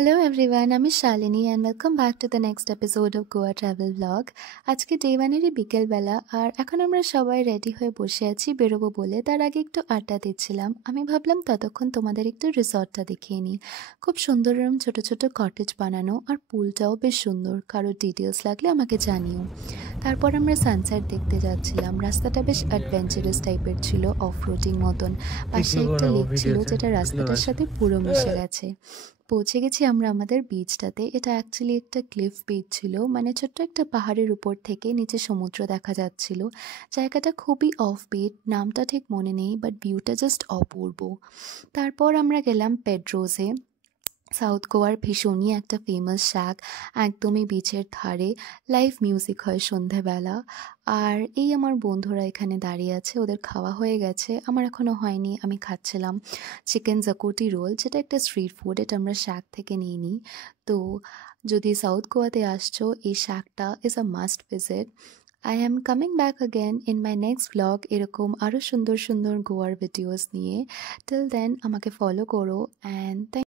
Hello everyone, আমি Shalini and welcome back to the next episode of Goa Travel Vlog. আজকে day 1-এরই বিকেলবেলা আর এখন আমরা সবাই রেডি হয়ে বসে আছি বেরোবো বলে। তার আগে একটু আড্ডা দিচ্ছিলাম। আমি ভাবলাম ততক্ষণ তোমাদের একটু রিসর্টটা দেখিয়ে নিই। খুব সুন্দর এরকম ছোট ছোট কটেজ বানানো আর পুলটাও বেশ সুন্দর। কারো ডিটেলস লাগলে আমাকে জানিও। তারপর আমরা সানসেট দেখতে যাচ্ছিলাম। রাস্তাটা বেশ অ্যাডভেঞ্চারাস টাইপের ছিল, অফ রোডিং মতন। পাশে ভিডিও একটা বানাবো লেক ছিল ভিডিওতে যেটা রাস্তাটার সাথে পুরো মিশে গেছে। পৌঁছে গেছি আমরা আমাদের বিচটাতে। এটা অ্যাকচুয়ালি একটা ক্লিফ বিচ ছিল, মানে ছোট্ট একটা পাহাড়ের উপর থেকে নিচে সমুদ্র দেখা যাচ্ছিল। জায়গাটা খুবই অফ বিট, নামটা ঠিক মনে নেই, বাট ভিউটা জাস্ট অপূর্ব। তারপর আমরা গেলাম পেড্রোজে, সাউথ গোয়ার ভীষণই একটা ফেমাস শাক, একদমই বিচের ধারে। লাইভ মিউজিক হয় সন্ধেবেলা। আর এই আমার বন্ধুরা এখানে দাঁড়িয়ে আছে, ওদের খাওয়া হয়ে গেছে, আমার এখনও হয়নি। আমি খাচ্ছিলাম চিকেন জাকুটি রোল, যেটা একটা স্ট্রিট ফুড, এটা আমরা শাক থেকে নিয়ে নিই। তো যদি সাউথ গোয়াতে আসছো, এই শাকটা is a must visit. I am coming back again in my next blog, এরকম আরও সুন্দর সুন্দর গোয়ার ভিডিওস নিয়ে। টিল দেন আমাকে ফলো করো অ্যান্ড